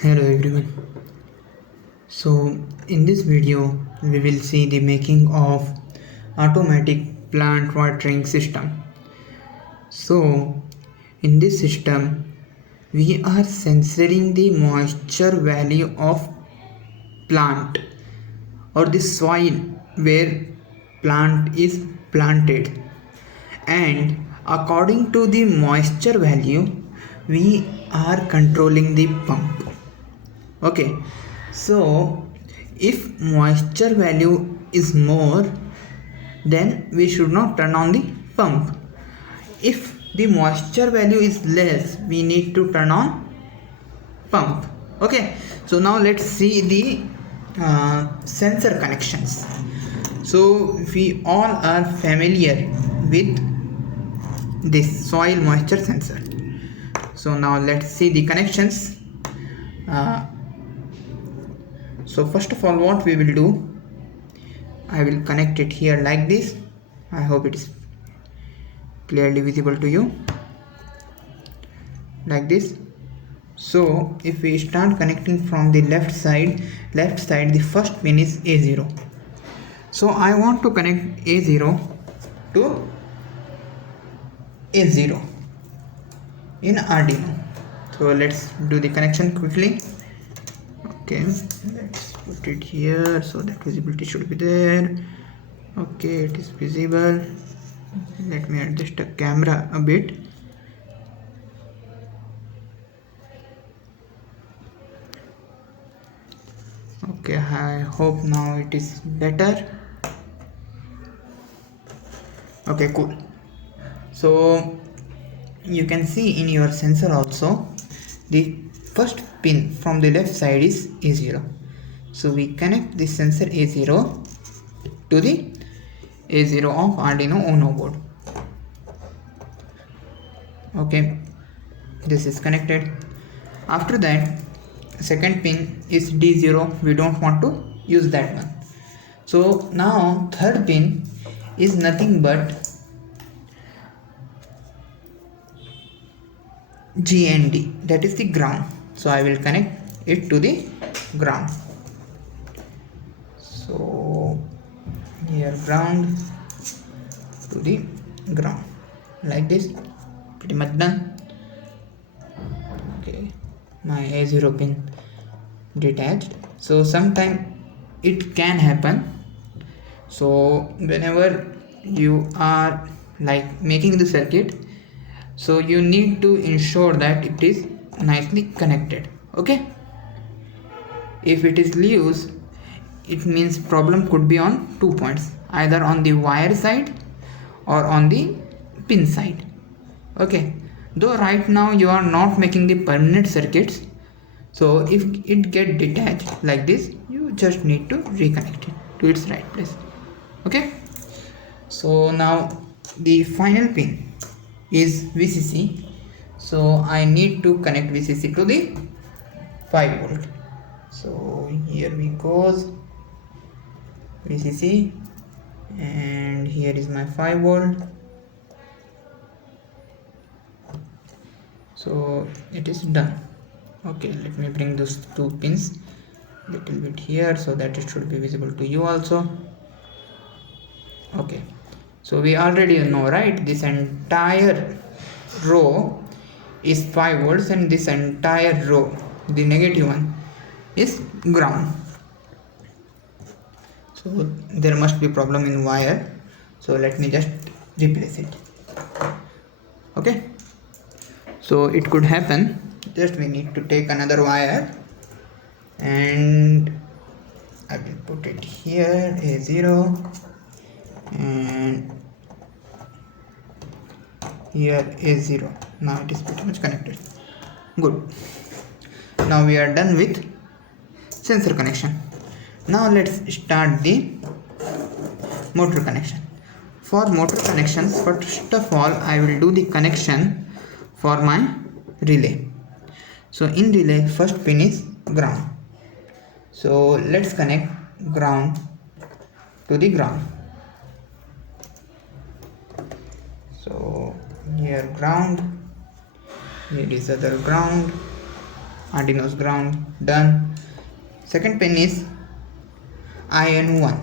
Hello everyone. So in this video we will see the making of automatic plant watering system. So in this system we are censoring the moisture value of plant or the soil where plant is planted, and according to the moisture value we are controlling the pump. Okay, so if moisture value is more, then we should not turn on the pump. If the moisture value is less, we need to turn on pump. Okay, so now let's see the sensor connections. So we all are familiar with this soil moisture sensor. So now let's see the connections. So first of all, what we will do, I will connect it here like this. I hope it is clearly visible to you, like this. So if we start connecting from the left side, the first pin is A0. So I want to connect A0 to A0 in Arduino. So let's do the connection quickly. Okay, let's put it here so that visibility should be there. Okay, it is visible. Let me adjust the camera a bit. Okay, I hope now it is better. Okay, cool. So you can see in your sensor also the first pin from the left side is A0. So we connect the sensor A0 to the A0 of Arduino Uno board. Okay, this is connected. After that, second pin is D0. We don't want to use that one. So now third pin is nothing but GND, that is the ground. So I will connect it to the ground. So here ground to the ground, like this. Pretty much done. Okay, my A0 pin detached. So sometime it can happen. So whenever you are like making the circuit, so you need to ensure that it is nicely connected. Okay, if it is loose, it means problem could be on 2 points, either on the wire side or on the pin side. Okay, though right now you are not making the permanent circuits, so if it get detached like this, you just need to reconnect it to its right place. Okay, so now the final pin is VCC. So I need to connect VCC to the 5 volt. So here we goes VCC, and here is my 5 volt. So it is done. Okay, let me bring those two pins little bit here so that it should be visible to you also. Okay, so we already know, right, this entire row is 5 volts and this entire row, the negative one, is ground. So there must be problem in wire, so let me just replace it. Okay, so it could happen, just we need to take another wire and I will put it here, A0, and here A0. Now it is pretty much connected. Good. Now we are done with sensor connection. Now let's start the motor connection. For motor connections, first of all I will do the connection for my relay. So in relay, first pin is ground. So let's connect ground to the ground. So here ground, here is other ground, Arduino's ground, done. Second pin is IN1,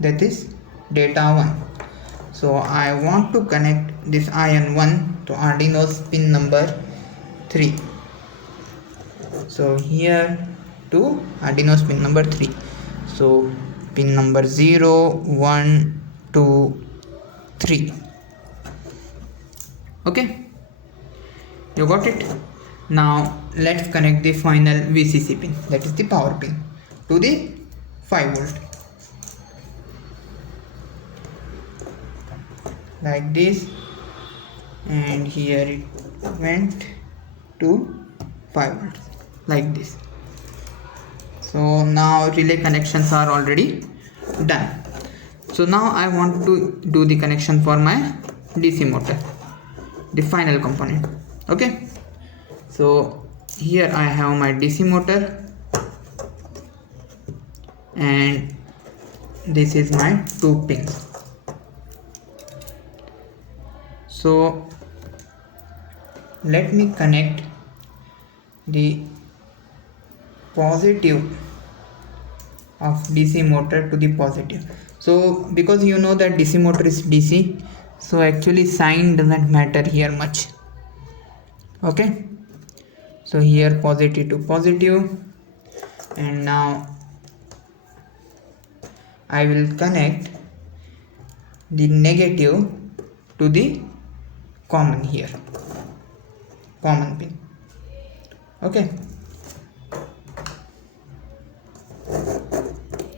that is data 1. So I want to connect this IN1 to Arduino's pin number 3. So here to Arduino's pin number 3. So pin number 0, 1, 2, 3. Okay, you got it. Now let's connect the final VCC pin, that is the power pin, to the 5 volt, like this, and here it went to 5 volts, like this. So now relay connections are already done. So now I want to do the connection for my DC motor, the final component. Okay, so here I have my DC motor, and this is my 2 pins. So let me connect the positive of DC motor to the positive. So because you know that DC motor is DC, so actually sign doesn't matter here much. Okay, so here positive to positive, and now I will connect the negative to the common here, common pin. Okay,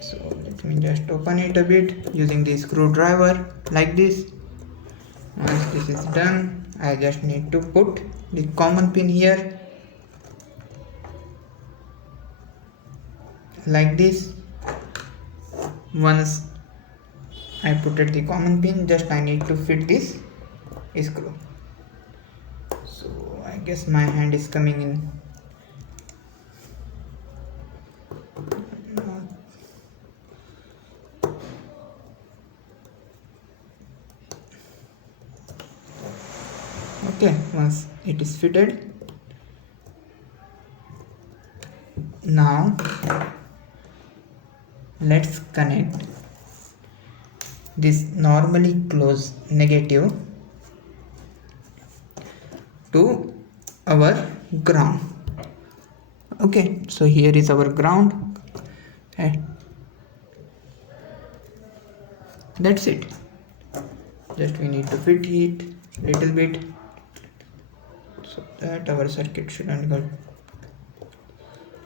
so let me just open it a bit using the screwdriver, like this. Once this is done, I just need to put the common pin here, like this. Once I put it the common pin, just I need to fit this screw. So I guess my hand is coming in. Okay, once it is fitted, now let's connect this normally closed negative to our ground. Okay, so here is our ground. Okay, that's it. Just we need to fit it little bit so that our circuit shouldn't get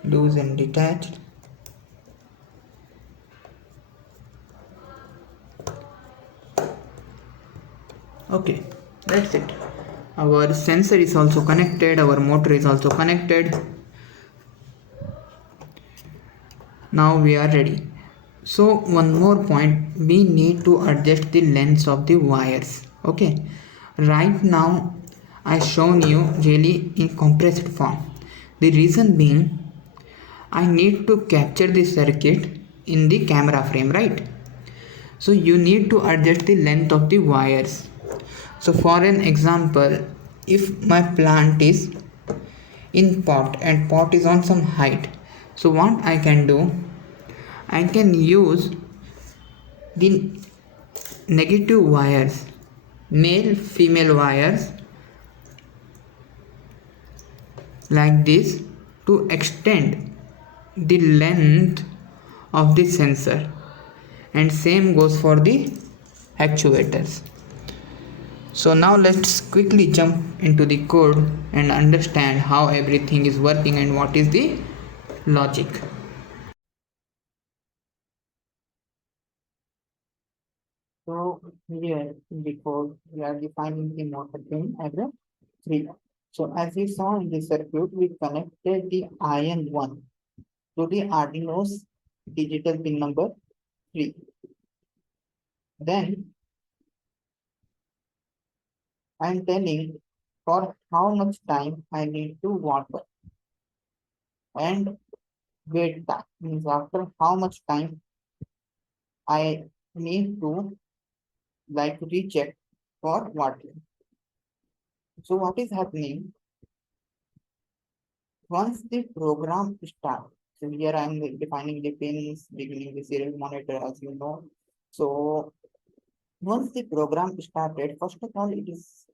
loose and detached. Okay, that's it. Our sensor is also connected, our motor is also connected. Now we are ready. So one more point, we need to adjust the lengths of the wires. Okay, right now I shown you really in compressed form. The reason being, I need to capture the circuit in the camera frame, right? So you need to adjust the length of the wires. So for an example, if my plant is in pot and pot is on some height, so what I can do, I can use the negative wires, male female wires, like this, to extend the length of the sensor, and same goes for the actuators. So now let's quickly jump into the code and understand how everything is working and what is the logic. So here in the code we are defining the motor pin as a 3. So as we saw in the circuit, we connected the IN1 to the Arduino's digital pin number 3. Then I am telling for how much time I need to water, and wait time means after how much time I need to like recheck for watering. So what is happening? Once the program starts, so here I am defining the pins, beginning the serial monitor as you know. So once the program started, first of all, it is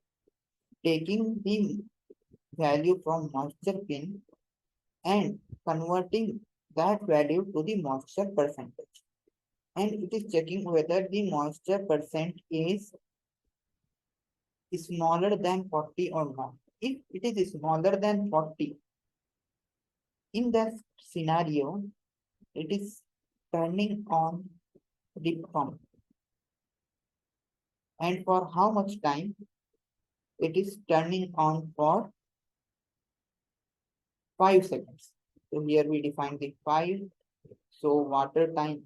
taking the value from moisture pin and converting that value to the moisture percentage. And it is checking whether the moisture percent is smaller than 40 or not. If it is smaller than 40, in that scenario, it is turning on the pump. And for how much time? It is turning on for 5 seconds. So here we define the 5. So water time,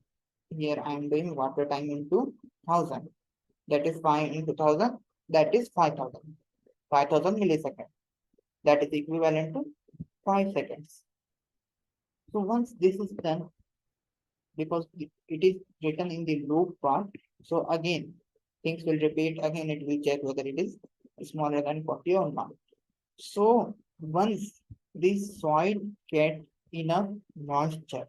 here I am doing water time into 1000. That is 5 into 1000. That is 5000. 5000 milliseconds. That is equivalent to 5 seconds. So once this is done, because it is written in the loop part, so again things will repeat. Again it will check whether it is smaller than 40 or not. So once this soil get enough moisture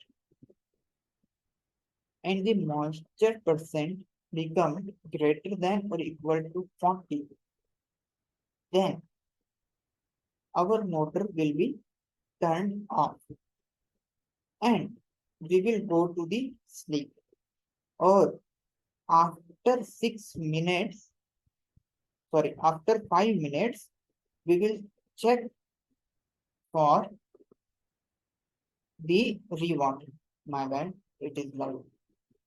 and the moisture percent become greater than or equal to 40, then our motor will be turned off and we will go to the sleep. Or after 6 minutes, sorry, after 5 minutes, we will check for the rewater. My bad, it is like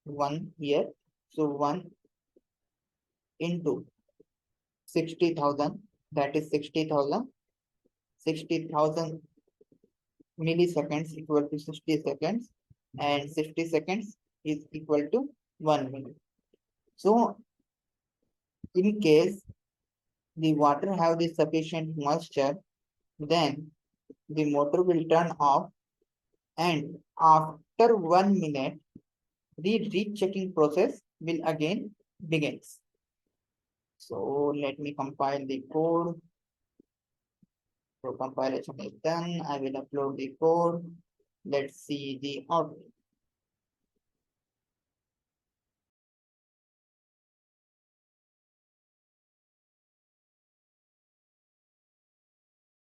1 here. So 1 into 60,000, that is 60,000. 60,000 milliseconds equal to 60 seconds, and 60 seconds is equal to 1 minute. So in case the water have the sufficient moisture, then the motor will turn off, and after 1 minute the rechecking process will again begins. So let me compile the code. So compilation is done. I will upload the code. Let's see the output.